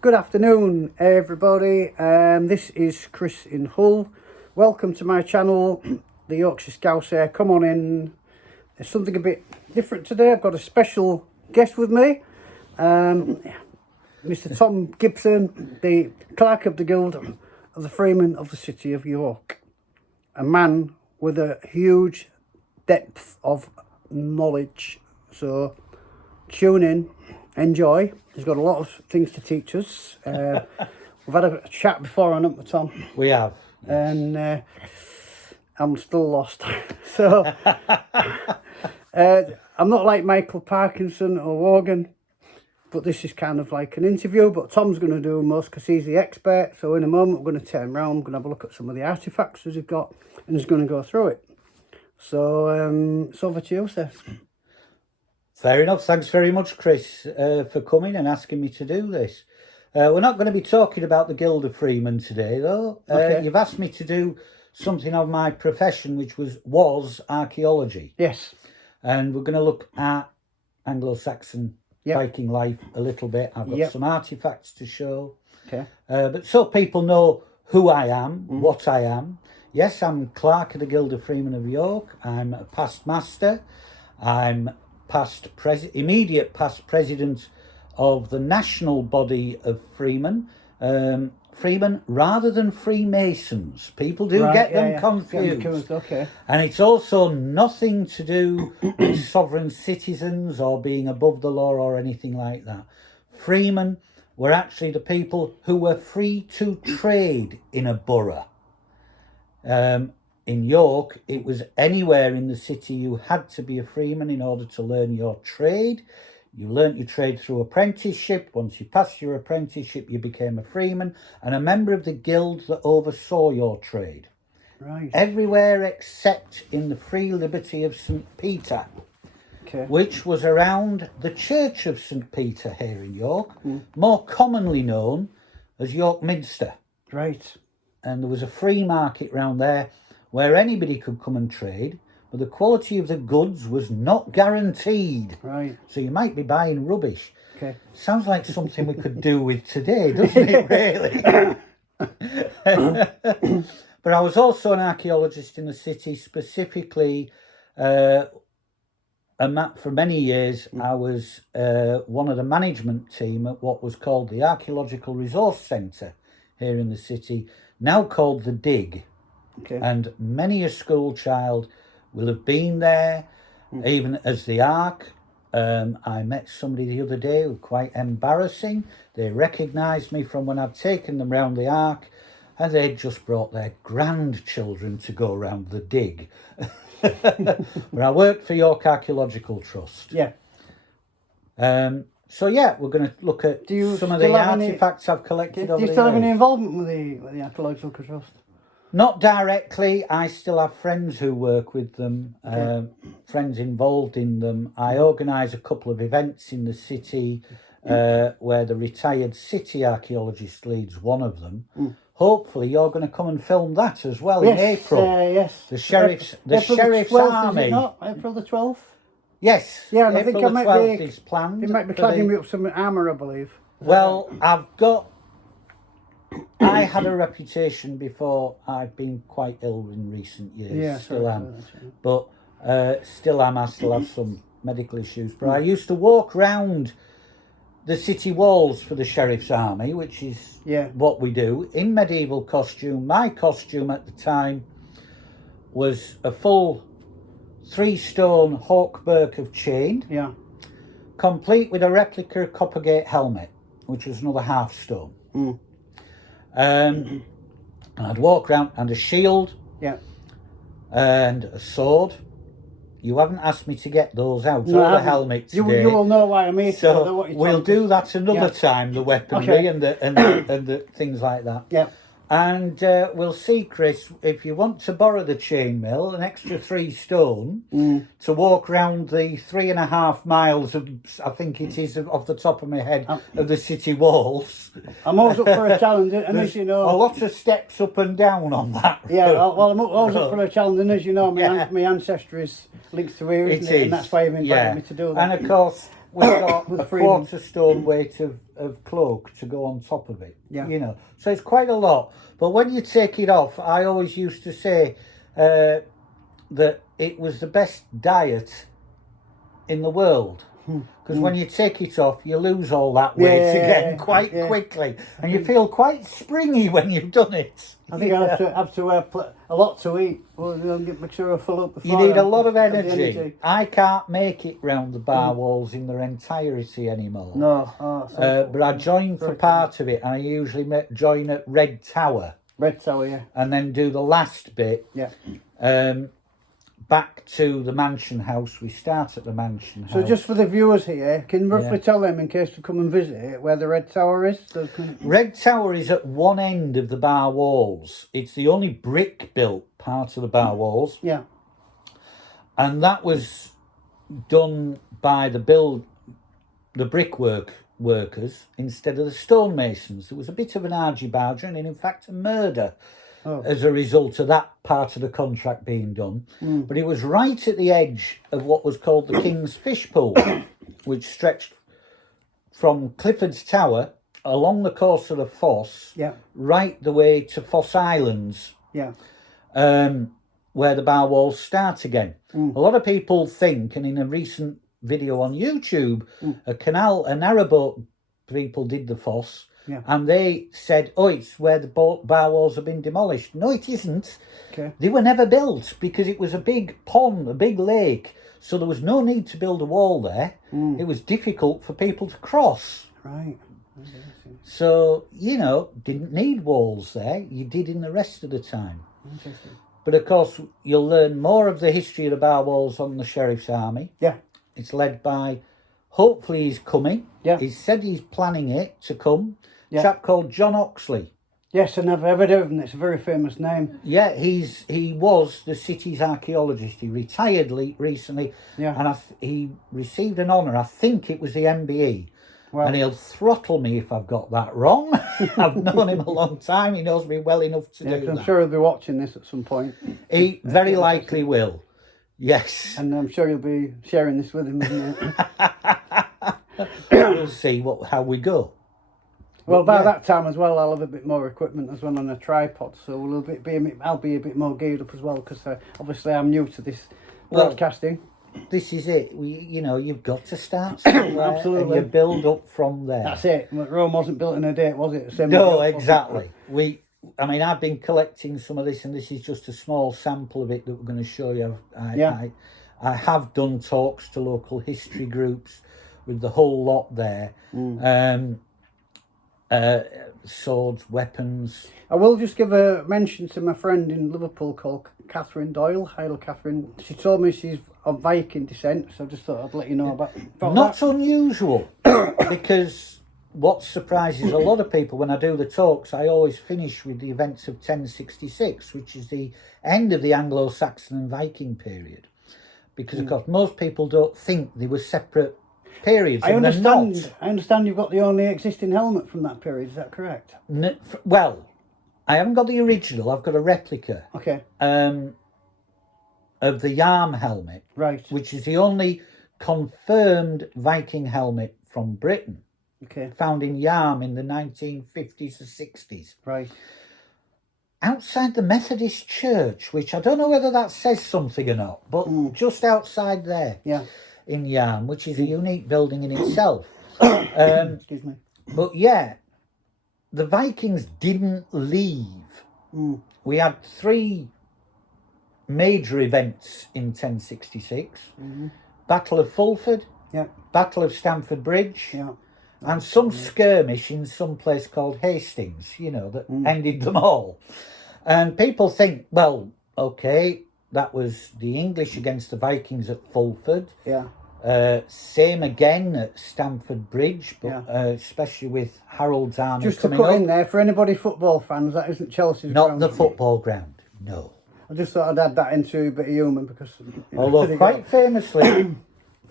Good afternoon, everybody. This is Chris in Hull. Welcome to my channel, the Yorkshire Scouser. Come on in. There's something a bit different today. I've got a special guest with me, Mr. Tom Gibson, the clerk of the Guild of the Freemen of the City of York. A man with a huge depth of knowledge. So tune in, enjoy. He's got a lot of things to teach us. We've had a chat before on up, Tom. We have. And I'm still lost. So I'm not like Michael Parkinson or Wogan, but this is kind of like an interview. But Tom's going to do most because he's the expert. So in a moment, we're going to turn around, we're going to have a look at some of the artifacts that he's got, and he's going to go through it. So it's over to you, sir. Fair enough. Thanks very much, Chris, for coming and asking me to do this. We're not going to be talking about the Guild of Freemen today, though. Okay. You've asked me to do something of my profession, which was archaeology. Yes. And we're going to look at Anglo-Saxon Viking life a little bit. I've got some artifacts to show. Okay. But so people know who I am, what I am. Yes, I'm clerk of the Guild of Freemen of York. I'm a past master. I'm immediate past president of the national body of freemen. Freemen rather than Freemasons. People do get them confused. Okay. And it's also nothing to do with sovereign citizens or being above the law or anything like that. Freemen were actually the people who were free to trade in a borough. In York, it was anywhere in the city you had to be a freeman in order to learn your trade. You learnt your trade through apprenticeship. Once you passed your apprenticeship, you became a freeman and a member of the guild that oversaw your trade. Right. Everywhere except in the Free Liberty of St. Peter, which was around the Church of St. Peter here in York, more commonly known as York Minster. Right. And there was a free market round there where anybody could come and trade, but the quality of the goods was not guaranteed. Right. So you might be buying rubbish. Okay. Sounds like something we could do with today, doesn't it, really? But I was also an archaeologist in the city, specifically for many years. I was one of the management team at what was called the Archaeological Resource Centre here in the city, now called the Dig. Okay. And many a school child will have been there, even as the Ark. I met somebody the other day who was quite embarrassing. They recognised me from when I'd taken them round the Ark, and they'd just brought their grandchildren to go round the Dig. But I worked for York Archaeological Trust. Yeah. So yeah, we're going to look at some of the artefacts I've collected over the years. Do you still have any involvement with the Archaeological Trust? Not directly. I still have friends who work with them, friends involved in them. I organise a couple of events in the city where the retired city archaeologist leads one of them. Hopefully you're going to come and film that as well in April. Yes. The Sheriff's Army. Is it not? April the 12th? Yes. Yeah, and April I think the 12th is planned. They might be cladding me up some armour, I believe. Well, I had a reputation before. I've been quite ill in recent years. Yeah, still am. But still am. I still have some medical issues. But I used to walk round the city walls for the Sheriff's Army, which is what we do, in medieval costume. My costume at the time was a full 3-stone hawk of chain. Yeah. Complete with a replica Coppergate helmet, which was another half stone. And I'd walk around, and a shield, and a sword. You haven't asked me to get those out, or the helmet today. You will know why I'm here. So we'll do that another time, the weaponry and the things like that. Yeah. And we'll see, Chris, if you want to borrow the chainmail, an extra 3 stone to walk round the 3.5 miles of, I think it is off the top of my head, of the city walls. I'm always up for a challenge, and as you know, a lot of steps up and down on that. Yeah, well, I'm always up for a challenge, and as you know, my ancestry is linked to here, isn't it? And that's why you've invited me to do that. And of course, we've got With a freedom. quarter stone weight of cloak to go on top of it. Yeah. You know, so it's quite a lot. But when you take it off, I always used to say that it was the best diet in the world. Because when you take it off, you lose all that weight again quite quickly, and you feel quite springy when you've done it. I think I have to a lot to eat. Well, make sure I fill up the You need a lot of energy. I can't make it round the bar walls in their entirety anymore. No, but I join for part of it, and I usually join at Red Tower. Red Tower, yeah. And then do the last bit. Yeah. Back to the mansion house. We start at the mansion house. So just for the viewers here, can you roughly tell them, in case they come and visit it, where the Red Tower is? Red Tower is at one end of the bar walls. It's the only brick-built part of the bar walls. Yeah. And that was done by the brickwork workers instead of the stonemasons. There was a bit of an argy-bargy and in fact a murder as a result of that part of the contract being done. But it was right at the edge of what was called the King's Fish Pool, which stretched from Clifford's Tower along the course of the Foss, right the way to Foss Islands, where the bar walls start again. A lot of people think, and in a recent video on YouTube, a narrowboat people did the Foss, and they said, oh, it's where the bar walls have been demolished. No, it isn't. Okay. They were never built because it was a big pond, a big lake, so there was no need to build a wall there. It was difficult for people to cross. Right. So, didn't need walls there. You did in the rest of the time. Interesting. But of course, you'll learn more of the history of the bar walls on the Sheriff's Army. Yeah. It's led by, hopefully he's coming. Yeah. He said he's planning it to come. Yeah. A chap called John Oxley. Yes, and I've heard of him. It's a very famous name. Yeah, he was the city's archaeologist. He retired recently. Yeah. And he received an honour. I think it was the MBE. Wow. And he'll throttle me if I've got that wrong. I've known him a long time. He knows me well enough to do that. I'm sure he'll be watching this at some point. He very likely will. Yes. And I'm sure you'll be sharing this with him, isn't it? We'll see how we go. Well, by that time as well, I'll have a bit more equipment as well on a tripod, so I'll be a bit more geared up as well, because obviously I'm new to this broadcasting. This is it. You've got to start somewhere. Absolutely. And you build up from there. That's it. Rome wasn't built in a day, was it? No, exactly. I've been collecting some of this, and this is just a small sample of it that we're going to show you. I have done talks to local history groups with the whole lot there. Swords, weapons. I will just give a mention to my friend in Liverpool called Catherine Doyle. Hello, Catherine. She told me she's of Viking descent, so I just thought I'd let you know about Not that. Unusual, because what surprises a lot of people when I do the talks, I always finish with the events of 1066, which is the end of the Anglo-Saxon and Viking period. Because, of course, most people don't think they were separate periods. I understand you've got the only existing helmet from that period, is that correct? Well, I haven't got the original, I've got a replica. Okay. Of the Yarm helmet. Right. Which is the only confirmed Viking helmet from Britain. Okay. Found in Yarm in the 1950s or 60s. Right. Outside the Methodist Church, which I don't know whether that says something or not, but just outside there. Yeah. In Yarm, which is a unique building in itself. Excuse me. But yeah, the Vikings didn't leave. We had 3 major events in 1066. Battle of Fulford, Battle of Stamford Bridge, and some skirmish in some place called Hastings, that ended them all. And people think, well, okay, that was the English against the Vikings at Fulford. Yeah. Same again at Stamford Bridge, but especially with Harold's army just to put in there, for anybody football fans, that isn't Chelsea's ground. Not the football ground, no. I just thought I'd add that into a bit of humour because... Although quite famously,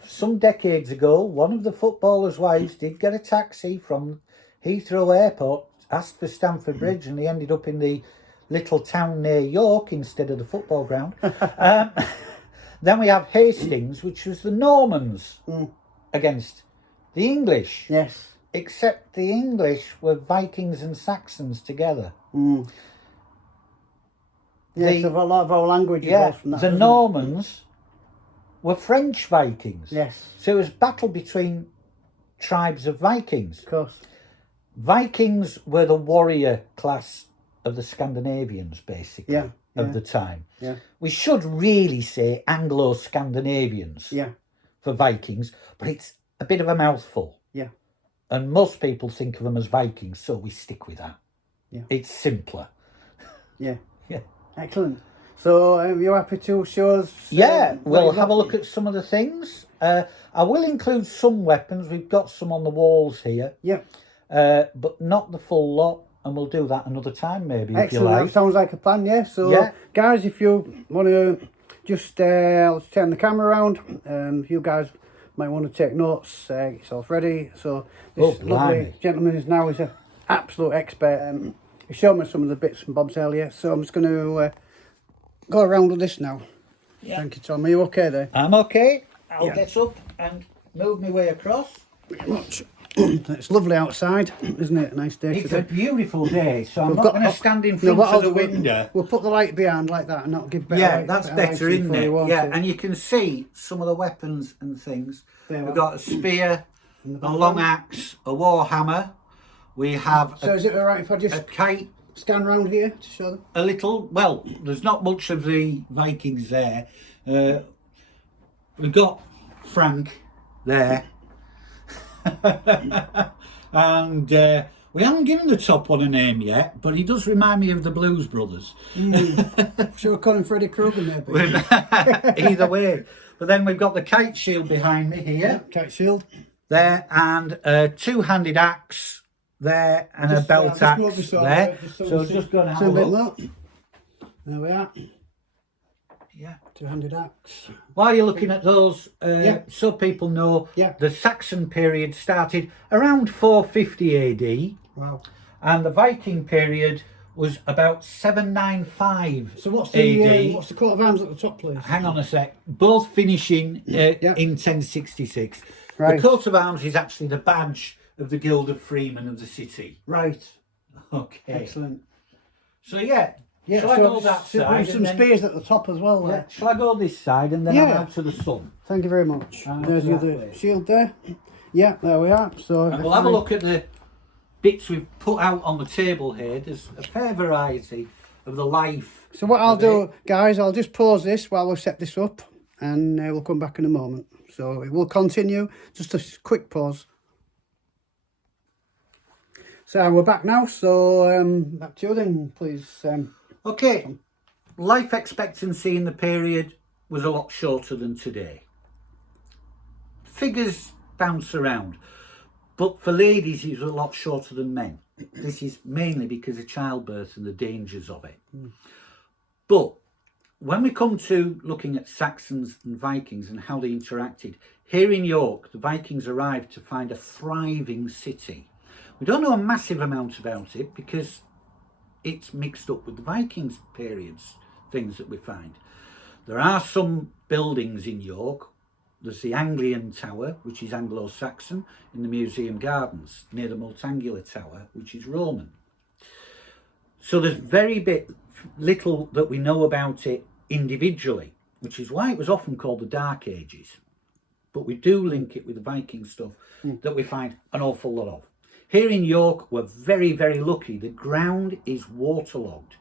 some decades ago, one of the footballers' wives did get a taxi from Heathrow Airport, asked for Stamford Bridge, and they ended up in the little town near York instead of the football ground. Then we have Hastings, which was the Normans against The English. Yes. Except the English were Vikings and Saxons together. Yes, a lot of our language Yeah, from that, the Normans were French Vikings. Yes. So it was battle between tribes of Vikings. Of course. Vikings were the warrior class of the Scandinavians, basically, of the time. Yeah. We should really say Anglo-Scandinavians for Vikings, but it's a bit of a mouthful. Yeah. And most people think of them as Vikings, so we stick with that. Yeah. It's simpler. Yeah. Yeah. Excellent. So, you're happy to show us? We'll have a look at some of the things. I will include some weapons. We've got some on the walls here. Yeah. But not the full lot, and we'll do that another time, maybe, Excellent. if you like. That sounds like a plan, yeah. So, guys, if you want to just let's turn the camera around, you guys might want to take notes, get yourself ready. So, this lovely gentleman is now an absolute expert. He showed me some of the bits and bobs earlier, so I'm just going to go around with this now. Yeah. Thank you, Tom. Are you okay there? I'm okay. I'll get up and move my way across. Pretty much. It's lovely outside, isn't it? A nice day today. It's a beautiful day, so I'm not going to stand in front of the window. We'll put the light behind like that and that'll give better light. That's better, isn't it? Yeah, and you can see some of the weapons and things. We've got a spear, a long axe, a war hammer. We have is it alright if I just a kite? Scan round here to show them? A little. Well, there's not much of the Vikings there. We've got Frank there. And we haven't given the top one a name yet, but he does remind me of the Blues Brothers. Should we call him Freddy Krueger maybe? Either way. But then we've got the kite shield behind me here. Kite shield. There, and a two-handed axe there, and a belt axe there. So just going to have a look. There we are. Yeah. Two-handed axe. While you're looking at those, so people know, the Saxon period started around 450 AD. Wow. And the Viking period was about 795 So what's AD. What's the coat of arms at the top, please? Hang on a sec. Both finishing in 1066. Right. The coat of arms is actually the badge of the Guild of Freemen of the city. Right. Okay. Excellent. So shall I go that side? Some spears at the top as well. Yeah. Shall I go this side and then I'm out to the sun? Thank you very much. There's the other shield there. Yeah, there we are. So and we'll have a look at the bits we've put out on the table here. There's a fair variety of the life. So what I'll do, guys, I'll just pause this while we set this up, and we'll come back in a moment. So it will continue. Just a quick pause. So we're back now. So back to you then, please. Okay. Life expectancy in the period was a lot shorter than today. Figures bounce around, but for ladies it was a lot shorter than men. This is mainly because of childbirth and the dangers of it. But when we come to looking at Saxons and Vikings and how they interacted, here in York, the Vikings arrived to find a thriving city. We don't know a massive amount about it because it's mixed up with the Vikings periods, things that we find. There are some buildings in York. There's the Anglian Tower, which is Anglo-Saxon, in the Museum Gardens, near the Multangular Tower, which is Roman. So there's little that we know about it individually, which is why it was often called the Dark Ages. But we do link it with the Viking stuff that we find an awful lot of. Here in York, we're very, very lucky. The ground is waterlogged,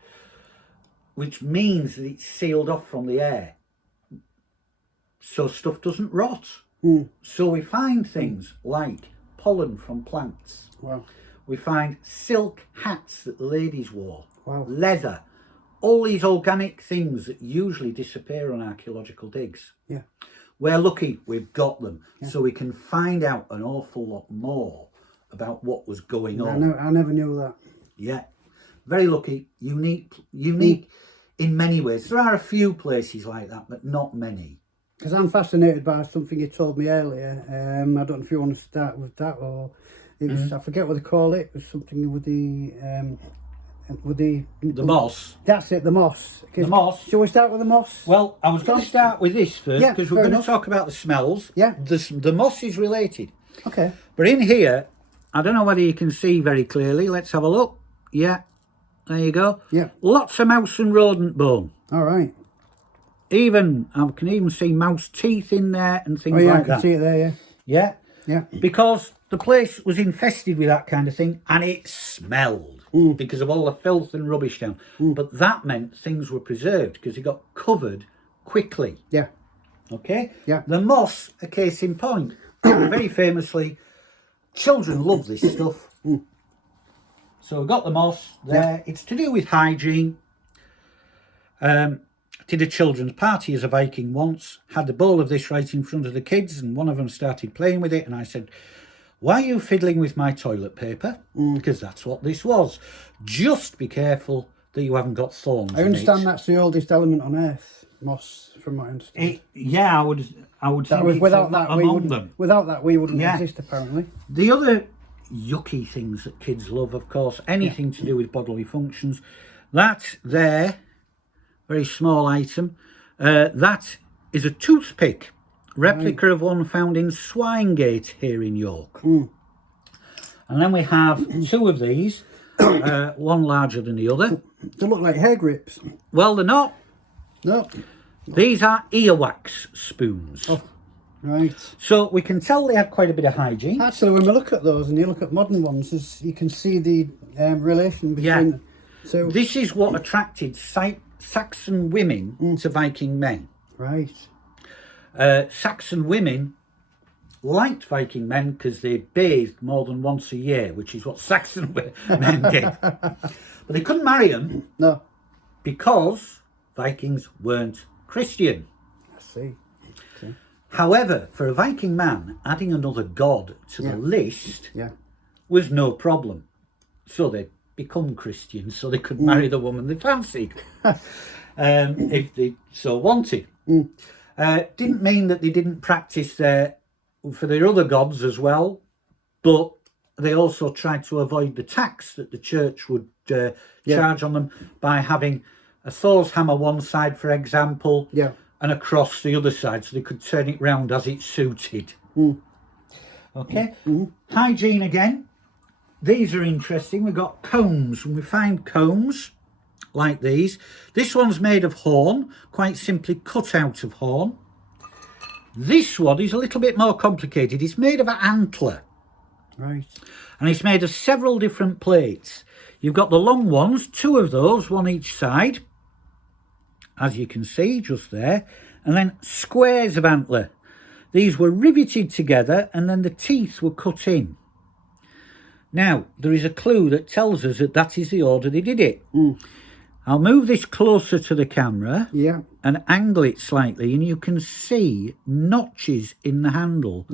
which means that it's sealed off from the air. So stuff doesn't rot. So we find things like pollen from plants. Wow. We find silk hats that the ladies wore. Wow. Leather. All these organic things that usually disappear on archaeological digs. Yeah. We're lucky we've got them. So we can find out an awful lot more about what was going on. I never knew that. Yeah. Very lucky. Unique in many ways. There are a few places like that, but not many. Because I'm fascinated by something you told me earlier. I don't know if you want to start with that, or it was, I forget what they call it. It was something with the moss. That's it, the moss. The moss. Shall we start with the moss? Well, I was going to start with this first, because we're going to talk about the smells. Yeah. The moss is related. Okay. But in here, I don't know whether you can see very clearly. Let's have a look. Yeah, there you go. Yeah. Lots of mouse and rodent bone. All right. Even, I can even see mouse teeth in there and things Oh, yeah, like I can that. see it there, yeah. Yeah. Yeah. Because the place was infested with that kind of thing and it smelled because of all the filth and rubbish down. But that meant things were preserved because it got covered quickly. Yeah. Okay? Yeah. The moss, a case in point. Very famously, children love this stuff. So we've got the moss there. It's to do with hygiene. Did a children's party as a Viking once, had the bowl of this right in front of the kids, and one of them started playing with it, and I said, why are you fiddling with my toilet paper? Because that's what this was. Just be careful that you haven't got thorns I understand that's the oldest element on Earth, moss, from what I understand. Yeah, I would that think was it's without that we among wouldn't, them. Without that we wouldn't Yeah. exist, apparently. The other yucky things that kids love, of course, anything to do with bodily functions, that there, very small item, that is a toothpick, replica of one found in Swinegate here in York. And then we have two of these, one larger than the other. They look like hair grips. Well, they're not. No. These are earwax spoons. Oh, right. So we can tell they had quite a bit of hygiene. Actually, when we look at those and you look at modern ones, you can see the relation between them. So, This is what attracted Saxon women to Viking men. right. Saxon women liked Viking men because they bathed more than once a year, which is what Saxon men did. But they couldn't marry them No. because Vikings weren't Christian. I see. Okay. However, for a Viking man, adding another god to the list Yeah. was no problem. So they become Christians so they could marry the woman they fancied if they so wanted. Didn't mean that they didn't practice for their other gods as well, but they also tried to avoid the tax that the church would charge on them by having a Thor's hammer one side, for example, and a cross the other side, so they could turn it round as it suited. Okay, hygiene again. These are interesting. We've got combs, and we find combs like these. This one's made of horn, quite simply cut out of horn. This one is a little bit more complicated. It's made of an antler. Right. And it's made of several different plates. You've got the long ones, two of those, one each side, as you can see just there, and then squares of antler. These were riveted together and then the teeth were cut in. Now, there is a clue that tells us that that is the order they did it. I'll move this closer to the camera and angle it slightly, and you can see notches in the handle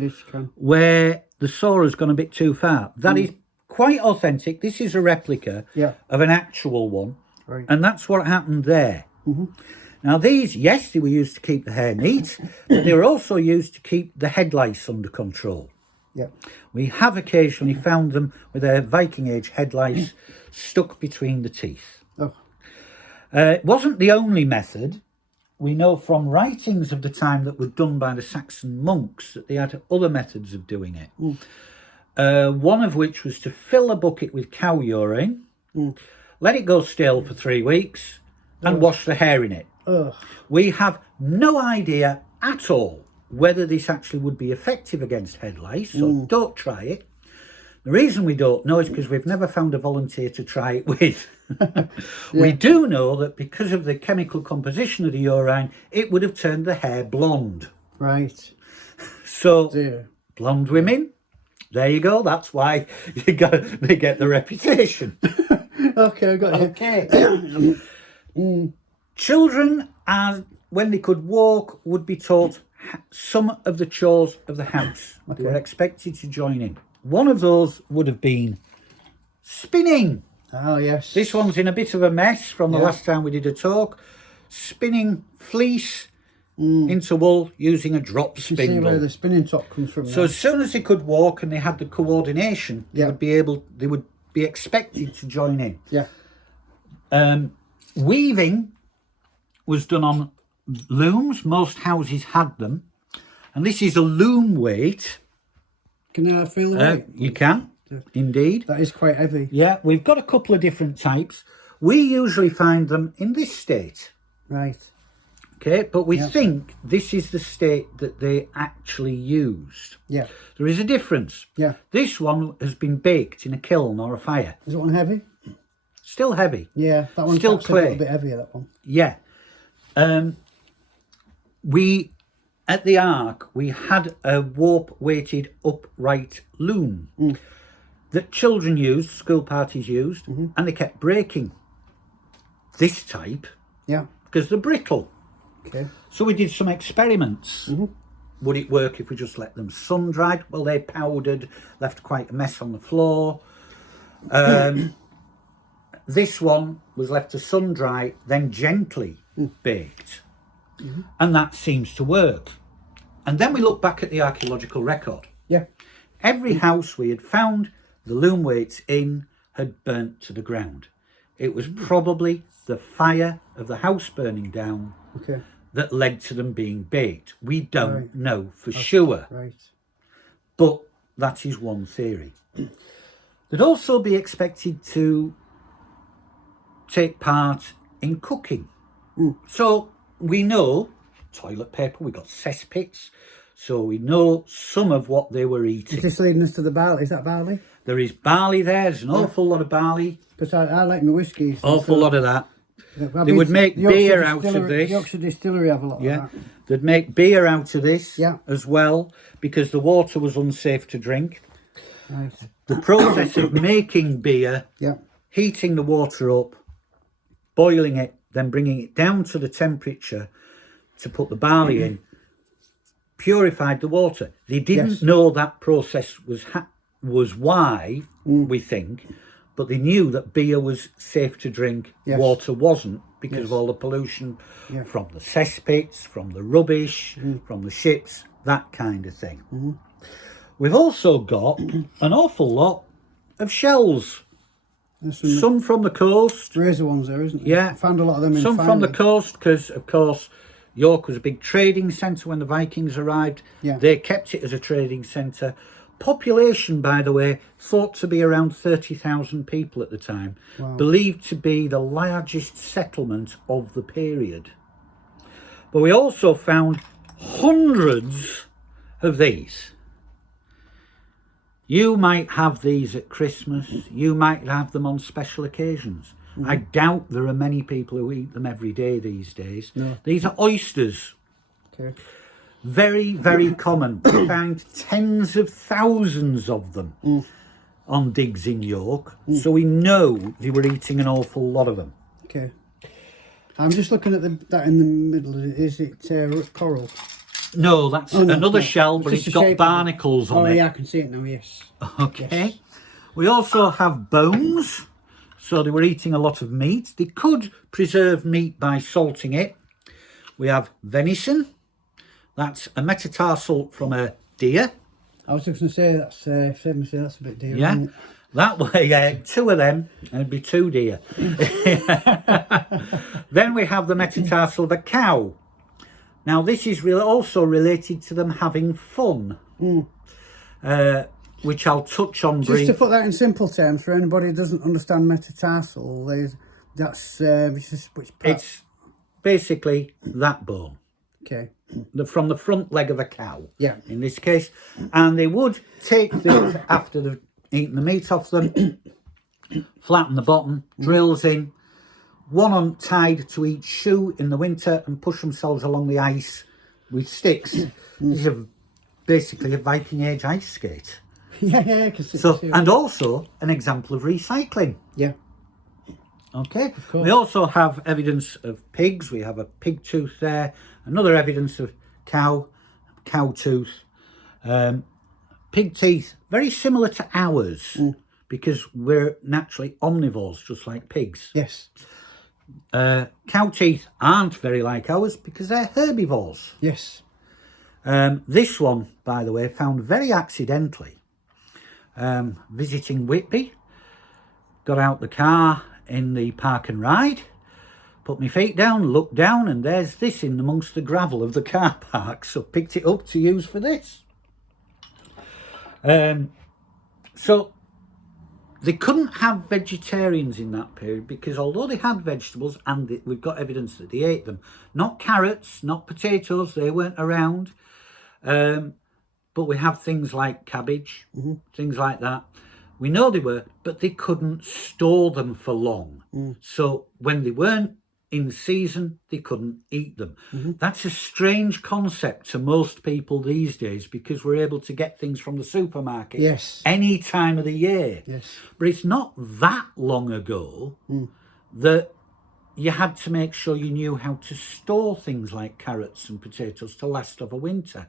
where the saw has gone a bit too far. That is quite authentic. This is a replica of an actual one, and that's what happened there. Now these, yes, they were used to keep the hair neat, but they were also used to keep the head lice under control. We have occasionally found them with their Viking age head lice stuck between the teeth. It wasn't the only method. We know from writings of the time that were done by the Saxon monks that they had other methods of doing it. One of which was to fill a bucket with cow urine, let it go stale for 3 weeks, and wash the hair in it. We have no idea at all whether this actually would be effective against head lice, so don't try it. The reason we don't know is because we've never found a volunteer to try it with. We do know that because of the chemical composition of the urine, it would have turned the hair blonde. Right. So, blonde women, there you go. That's why they get the reputation. Okay, I got it. Okay. Children, when they could walk, would be taught some of the chores of the house. They were expected to join in. One of those would have been spinning. Oh, yes. This one's in a bit of a mess from the last time we did a talk. Spinning fleece into wool using a drop spindle. You see where the spinning top comes from. So as soon as they could walk and they had the coordination, they would be expected to join in. Weaving was done on looms. Most houses had them. And this is a loom weight. Can I feel the weight? You can, indeed. That is quite heavy. Yeah, we've got a couple of different types. We usually find them in this state. Right. Okay, but we think this is the state that they actually used. Yeah. There is a difference. Yeah. This one has been baked in a kiln or a fire. Is that one heavy? Still heavy. Yeah, that one's still clay. A little bit heavier, that one. Yeah. We, at the Ark, we had a warp-weighted upright loom that children used, school parties used, and they kept breaking. This type, because they're brittle. Okay. So we did some experiments. Would it work if we just let them sun-dried? Well, they powdered, left quite a mess on the floor. This one was left to sun-dry, then gently baked. And that seems to work. And then we look back at the archaeological record. Yeah. Every house we had found the loom weights in had burnt to the ground. It was probably the fire of the house burning down that led to them being baked. We don't know for sure. Right. But that is one theory. They'd also be expected to take part in cooking. So we know toilet paper, we got cesspits, so we know some of what they were eating. Is this leading us to the barley? Is that barley? There is barley there, there's an awful lot of barley. Because I like my whiskies. Awful lot of that. They would make beer out of this. Yorkshire Distillery have a lot of that. They'd make beer out of this Yeah. as well, because the water was unsafe to drink. Right. The process of making beer, heating the water up, boiling it, then bringing it down to the temperature to put the barley in, purified the water. They didn't know that process was why, we think, but they knew that beer was safe to drink, water wasn't, because of all the pollution from the cesspits, from the rubbish, from the ships, that kind of thing. We've also got an awful lot of shells. Some from the coast. Razor ones there, isn't there? Yeah. I found a lot of them in Some Finley. from the coast, because, of course, York was a big trading centre when the Vikings arrived. Yeah. They kept it as a trading centre. Population, by the way, thought to be around 30,000 people at the time. Wow. Believed to be the largest settlement of the period. But we also found hundreds of these. You might have these at Christmas. You might have them on special occasions. I doubt there are many people who eat them every day these days. No. These are oysters. Okay. Very, very common. We found tens of thousands of them on digs in York. So we know they were eating an awful lot of them. Okay. I'm just looking at that in the middle. Is it coral? No, that's another shell, but it's got barnacles on it. Oh, yeah, I can see it now, yes. Okay. Yes. We also have bones. So they were eating a lot of meat. They could preserve meat by salting it. We have venison. That's a metatarsal from a deer. I was just going to say that's that's a bit dear. Yeah. Isn't it? That way, two of them, and it'd be 2 deer. Then we have the metatarsal of a cow. Now, this is also related to them having fun, which I'll touch on briefly. Just to put that in simple terms, for anybody who doesn't understand metatarsal, that's which part? It's basically that bone. Okay. From the front leg of a cow, Yeah. in this case. And they would take these after they've eaten the meat off them, flatten the bottom, drills in, one on tied to each shoe in the winter, and push themselves along the ice with sticks. This is basically a Viking Age ice skate. Yeah, and also an example of recycling. Yeah. Okay. We also have evidence of pigs. We have a pig tooth there. Another evidence of cow tooth. Pig teeth, very similar to ours, because we're naturally omnivores, just like pigs. Yes. Cow teeth aren't very like ours because they're herbivores. Yes. This one, by the way, found very accidentally. Visiting Whitby, got out the car in the park and ride, put my feet down, looked down, and there's this in amongst the gravel of the car park, so picked it up to use for this. So they couldn't have vegetarians in that period because although they had vegetables, and we've got evidence that they ate them, not carrots, not potatoes, they weren't around. But we have things like cabbage, things like that. We know they were, but they couldn't store them for long. So when they weren't in season, they couldn't eat them. That's a strange concept to most people these days because we're able to get things from the supermarket any time of the year. But it's not that long ago that you had to make sure you knew how to store things like carrots and potatoes to last over winter.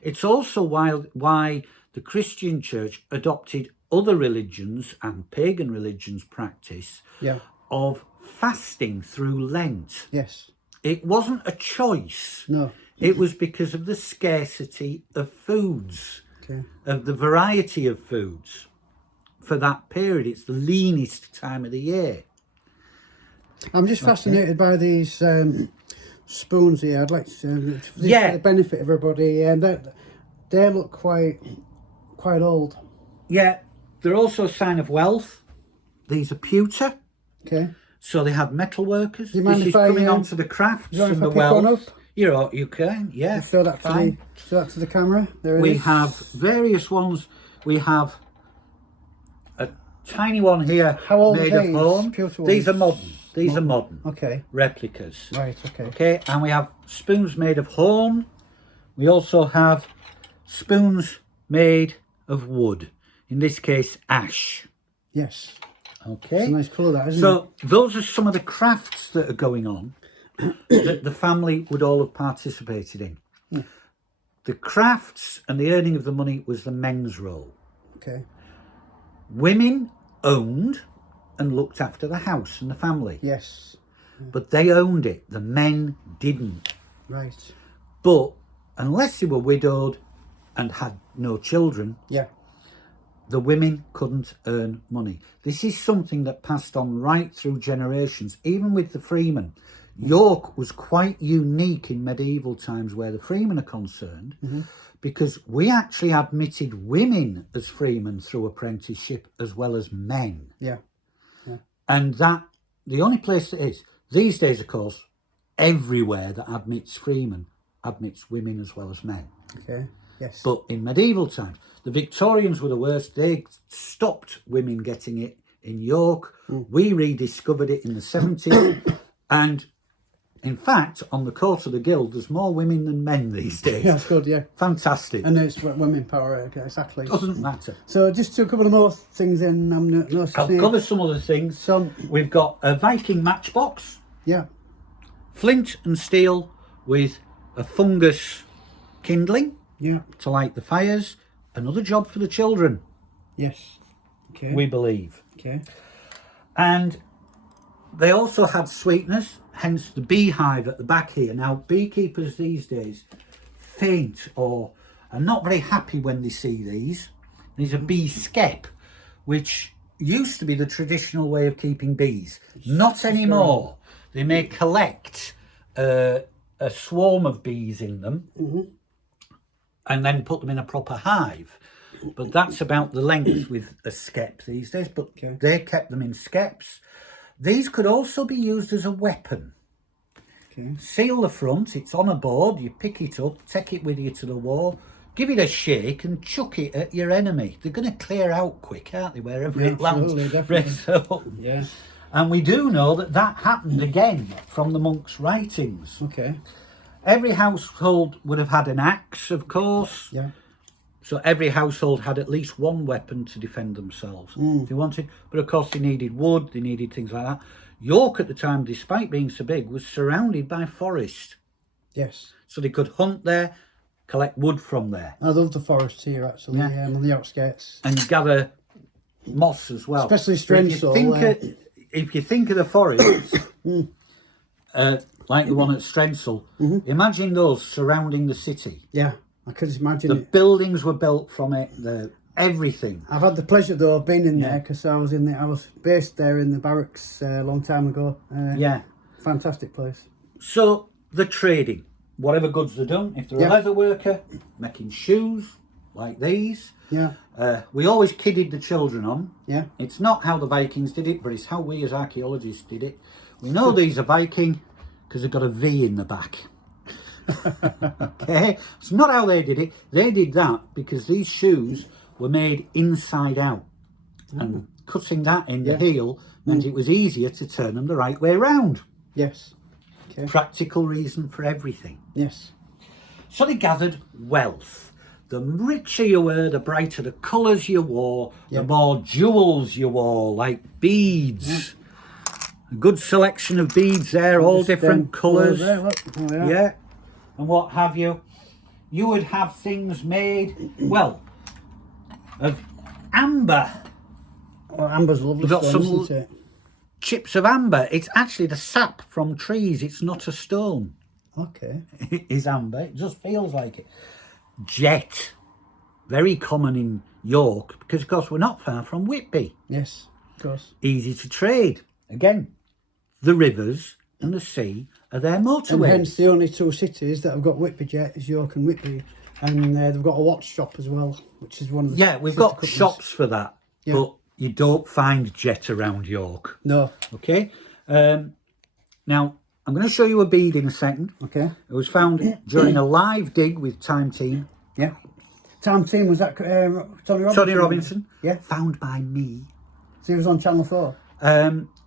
It's also why the Christian church adopted other religions and pagan religions' practice of fasting through Lent. It wasn't a choice. No. It was because of the scarcity of foods, of the variety of foods for that period. It's the leanest time of the year. I'm just fascinated by these spoons here. I'd like to, for the benefit of everybody, and they look quite old. Yeah, they're also a sign of wealth. These are pewter. So they had metal workers. Do you mind this if is coming on to the crafts and the wealth. You can, yeah. Show that to the camera. There we have various ones. We have a tiny one here made of horn. These are modern. These are modern. Replicas. Right, and we have spoons made of horn. We also have spoons made of wood. In this case, ash. Yes. Okay. It's a nice colour, that, isn't it? So those are some of the crafts that are going on that the family would all have participated in. The crafts and the earning of the money was the men's role. Women owned and looked after the house and the family. But they owned it. The men didn't. Right. But unless they were widowed and had no children, the women couldn't earn money. This is something that passed on right through generations, even with the freemen. York was quite unique in medieval times where the freemen are concerned, because we actually admitted women as freemen through apprenticeship as well as men. And that, the only place that is, these days, of course, everywhere that admits freemen admits women as well as men. But in medieval times, the Victorians were the worst. They stopped women getting it in York. We rediscovered it in the 70s. And in fact, on the court of the guild, there's more women than men these days. That's good, Fantastic. And it's women power, exactly. Doesn't matter. So just a couple of more things in. I'll cover some other things. We've got a Viking matchbox. Flint and steel with a fungus kindling. To light the fires. Another job for the children. We believe. And they also had sweeteners, hence the beehive at the back here. Now, beekeepers these days faint or are not very happy when they see these. These are bee skep, which used to be the traditional way of keeping bees. Not anymore. They may collect a swarm of bees in them and then put them in a proper hive. But that's about the length with a skep these days. But they kept them in skeps. These could also be used as a weapon. Seal the front, it's on a board, you pick it up, take it with you to the war, give it a shake and chuck it at your enemy. They're going to clear out quick, aren't they, wherever it lands. And we do know that that happened again from the monks' writings. Every household would have had an axe, of course. So every household had at least one weapon to defend themselves if they wanted. But of course they needed wood, they needed things like that. York at the time, despite being so big, was surrounded by forest. So they could hunt there, collect wood from there. I love the forest here, actually, on the outskirts. And gather moss as well. Especially Strensall. If you think of the forests, like the one at Strensall, imagine those surrounding the city. I could imagine the buildings were built from it, everything. I've had the pleasure, though, of being in there because I was based there in the barracks a long time ago. Fantastic place. So the trading, whatever goods they're done, if they're a leather worker, making shoes like these, Yeah. We always kidded the children on. Yeah. It's not how the Vikings did it, but it's how we as archaeologists did it. We know these are Viking because they've got a V in the back. Okay, it's not how they did it. They did that because these shoes were made inside out, and cutting that in the heel meant it was easier to turn them the right way round. Yes. Okay. Practical reason for everything. Yes. So they gathered wealth. The richer you were, the brighter the colours you wore, the more jewels you wore, like beads. A good selection of beads there, all different colours. Yeah, and what have you. You would have things made, well, of amber. Well, amber's lovely. We've got stone, some isn't it? chips of amber. It's actually the sap from trees. It's not a stone. Okay. It is amber. It just feels like it. Jet. Very common in York because, of course, we're not far from Whitby. Yes, of course. Easy to trade. Again, the rivers and the sea are their motorways. And hence the only two cities that have got Whitby Jet is York and Whitby. And they've got a watch shop as well, which is one of the... Yeah, we've got shops for that, but you don't find Jet around York. No. Okay? Now, I'm going to show you a bead in a second. Okay. It was found during a live dig with Time Team. Yeah. Time Team, was that Tony Robinson? Tony Robinson. Yeah. Found by me. So he was on Channel 4?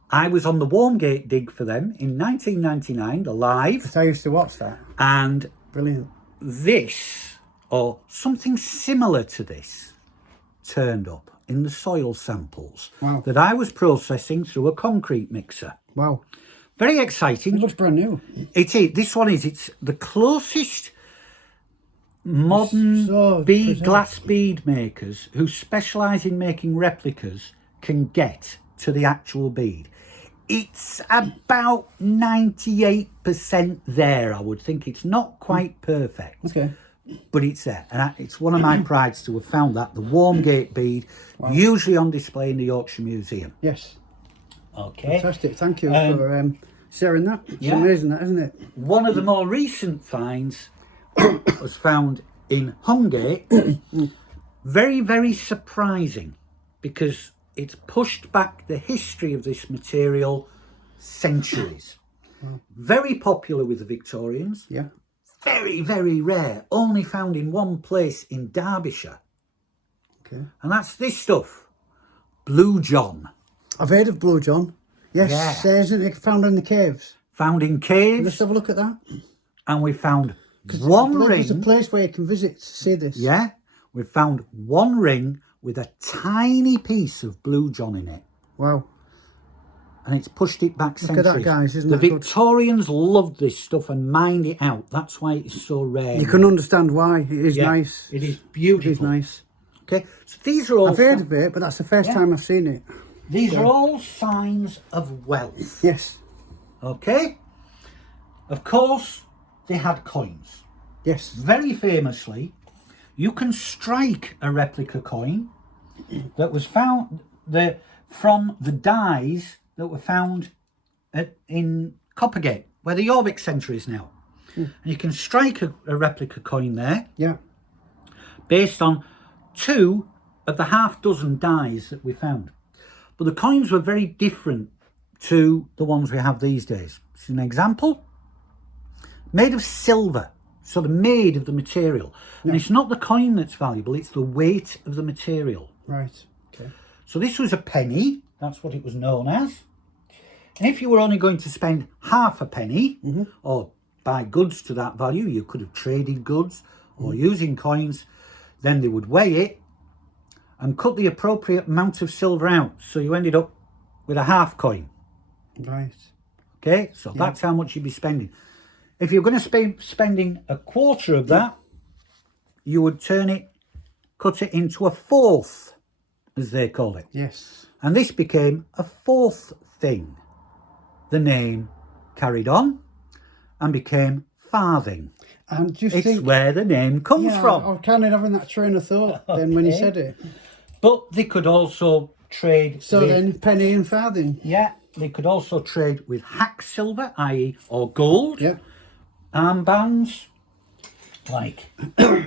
I was on the Warmgate dig for them in 1999, the live. Because I used to watch that. And Brilliant. this, or something similar to this, turned up in the soil samples that I was processing through a concrete mixer. Wow. Very exciting. It looks brand new. It is. This one is. It's the closest modern glass bead makers who specialise in making replicas can get to the actual bead. It's about 98% there, I would think. It's not quite perfect. Okay. But it's there. And it's one of my prides to have found that. The Warmgate bead, usually on display in the Yorkshire Museum. Yes. Okay. Fantastic. Thank you for sharing that. It's amazing, that, isn't it? One of the more recent finds was found in Hungate. Very, very surprising because it's pushed back the history of this material centuries. Very popular with the Victorians. Yeah. Very, very rare. Only found in one place in Derbyshire. Okay. And that's this stuff. Blue John. I've heard of Blue John. Yes. Isn't it found in the caves? Found in caves. Let's have a look at that. And we found one ring. There's a place where you can visit to see this. Yeah. We found one ring with a tiny piece of Blue John in it. Wow. And it's pushed it back centuries. Look at that, guys. Isn't the that good? Victorians loved this stuff and mined it out. That's why it's so rare. You can understand why. It is nice. It is beautiful. It is nice. Okay. So these are all... I've heard of it, but that's the first time I've seen it. These are all signs of wealth. Yes. Okay. Of course, they had coins. Yes. Very famously, you can strike a replica coin that was found from the dies that were found in Coppergate, where the Jorvik Centre is now. And you can strike a replica coin there. Yeah. Based on 2 of the half dozen dies that we found. But the coins were very different to the ones we have these days. This is an example. Made of silver, sort of made of the material. And it's not the coin that's valuable, it's the weight of the material. Right. Okay. So this was a penny, that's what it was known as. And if you were only going to spend half a penny, or buy goods to that value, you could have traded goods or using coins, then they would weigh it and cut the appropriate amount of silver out. So you ended up with a half coin. Right. Okay, so that's how much you'd be spending. If you're going to be spending a quarter of that, you would cut it into a fourth, as they call it. Yes. And this became a fourth thing. The name carried on and became farthing. And do you it's think where the name comes from. I'm kind of having that train of thought then when you said it. But they could also trade then penny and farthing. Yeah, they could also trade with hack silver, i.e. or gold. Yep. Armbands, Like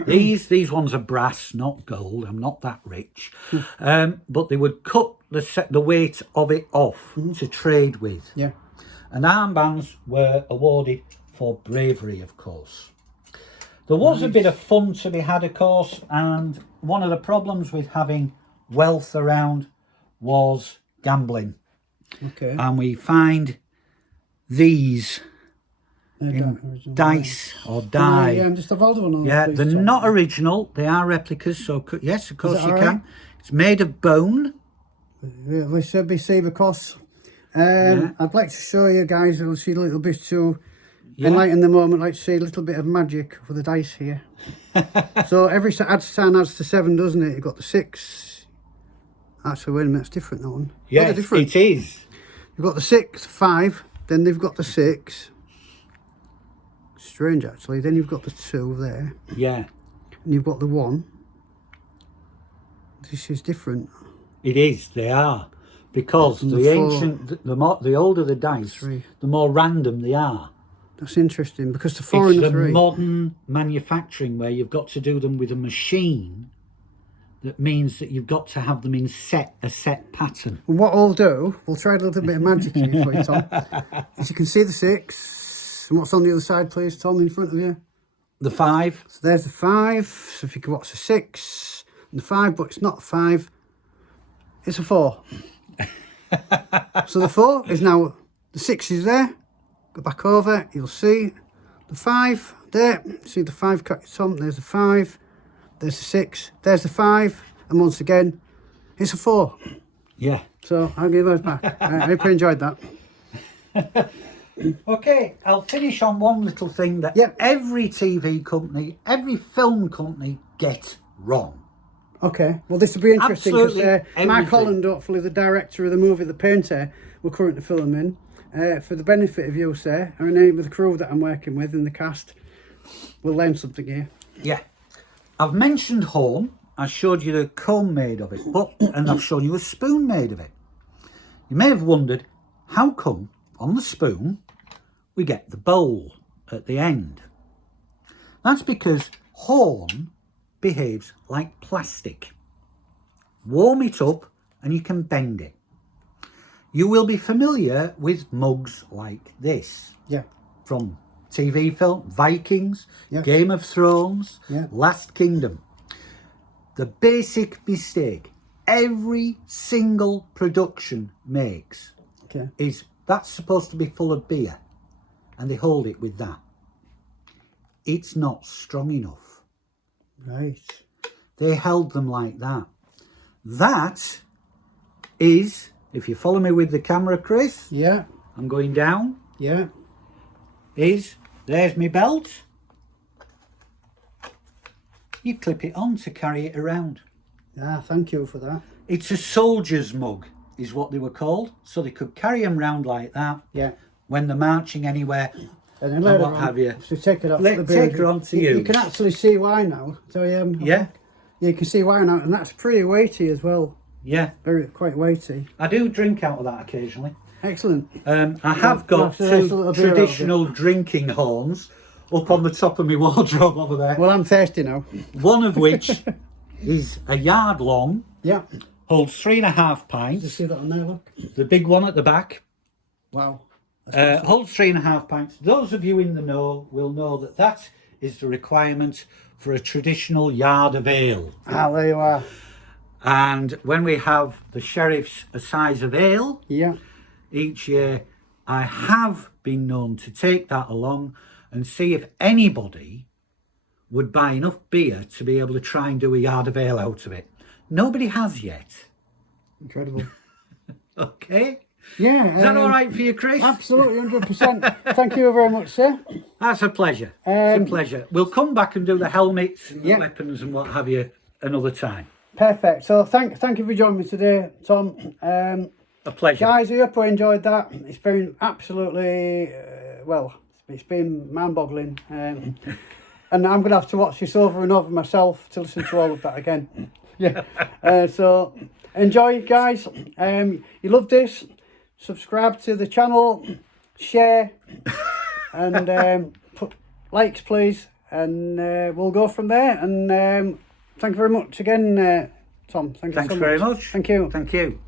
these ones are brass, not gold. I'm not that rich. But they would cut the weight of it off to trade with. Yeah. And armbands were awarded for bravery, of course. There was a bit of fun to be had, of course, and one of the problems with having wealth around was gambling. Okay. And we find these in dice or die. Yeah, I'm just have hold of one. Yeah, they're not original. They are replicas, so yes, of course you can. It's made of bone. We should be safe, of course. I'd like to show you guys, we'll see a little bit to enlighten the moment, like to see a little bit of magic for the dice here. So every sign adds to 7, doesn't it? You've got the 6. Actually, wait a minute, it's different, that one. Yes, it is. You've got the 6, 5, then they've got the 6. Strange, actually. Then you've got the 2 there. Yeah. And you've got the 1. This is different. It is, they are. Because the ancient, the older the dice, the more random they are. That's interesting, because the 4 and the 3. It's the modern manufacturing where you've got to do them with a machine. That means that you've got to have them in a set pattern. And what I'll do, we'll try a little bit of magic here for you, Tom. As you can see the 6. And what's on the other side, please, Tom, in front of you? The 5. So there's the 5. So if you can watch the 6 and the 5, but it's not a 5. It's a 4. So the 4 is now, the 6 is there. Go back over, you'll see the 5 there. See the 5, Tom, there's the 5. There's the 6, there's the 5, and once again, it's a 4. Yeah. So I'll give those back. I hope you enjoyed that. Okay, I'll finish on one little thing that every TV company, every film company get wrong. Okay, well this will be interesting because Mark everything. Holland, hopefully the director of the movie The Painter, we're currently filming. For the benefit of you, sir, and the name of the crew that I'm working with in the cast, we'll learn something here. Yeah. I've mentioned horn. I showed you the comb made of it, and I've shown you a spoon made of it. You may have wondered, how come on the spoon we get the bowl at the end? That's because horn behaves like plastic. Warm it up and you can bend it. You will be familiar with mugs like this. Yeah. From TV film, Vikings, Game of Thrones, Last Kingdom. The basic mistake every single production makes is that's supposed to be full of beer and they hold it with that. It's not strong enough. Right. They held them like that. That is, if you follow me with the camera, Chris. Yeah. I'm going down. Yeah. There's my belt. You clip it on to carry it around. Yeah, thank you for that. It's a soldier's mug, is what they were called. So they could carry them round like that. Yeah. When they're marching anywhere. And then later what have you. So take it off. Take her on to you. You can actually see why now. So yeah. You can see why now, and that's pretty weighty as well. Yeah. Quite weighty. I do drink out of that occasionally. Excellent. I have got 2 traditional drinking horns up on the top of my wardrobe over there. Well, I'm thirsty now. One of which is a yard long. Yeah. Holds 3.5 pints. You see that on there, look? The big one at the back. Wow. Holds 3.5 pints. Those of you in the know will know that that is the requirement for a traditional yard of ale. Ah, there you are. And when we have the sheriff's assize of ale each year, I have been known to take that along and see if anybody would buy enough beer to be able to try and do a yard of ale out of it. Nobody has yet. Incredible. Okay. Yeah. Is that all right for you, Chris? Absolutely, 100%. Thank you very much, sir. That's a pleasure. It's a pleasure. We'll come back and do the helmets and the weapons and what have you another time. Perfect. So thank you for joining me today, Tom. A pleasure. Guys, I hope you enjoyed that. It's been absolutely, it's been mind-boggling. And I'm going to have to watch this over and over myself to listen to all of that again. So enjoy, guys. You love this. Subscribe to the channel, share, and put likes, please. and we'll go from there. And thank you very much again, Tom. Thank you. Thanks so very much. much. Thank you. Thank you.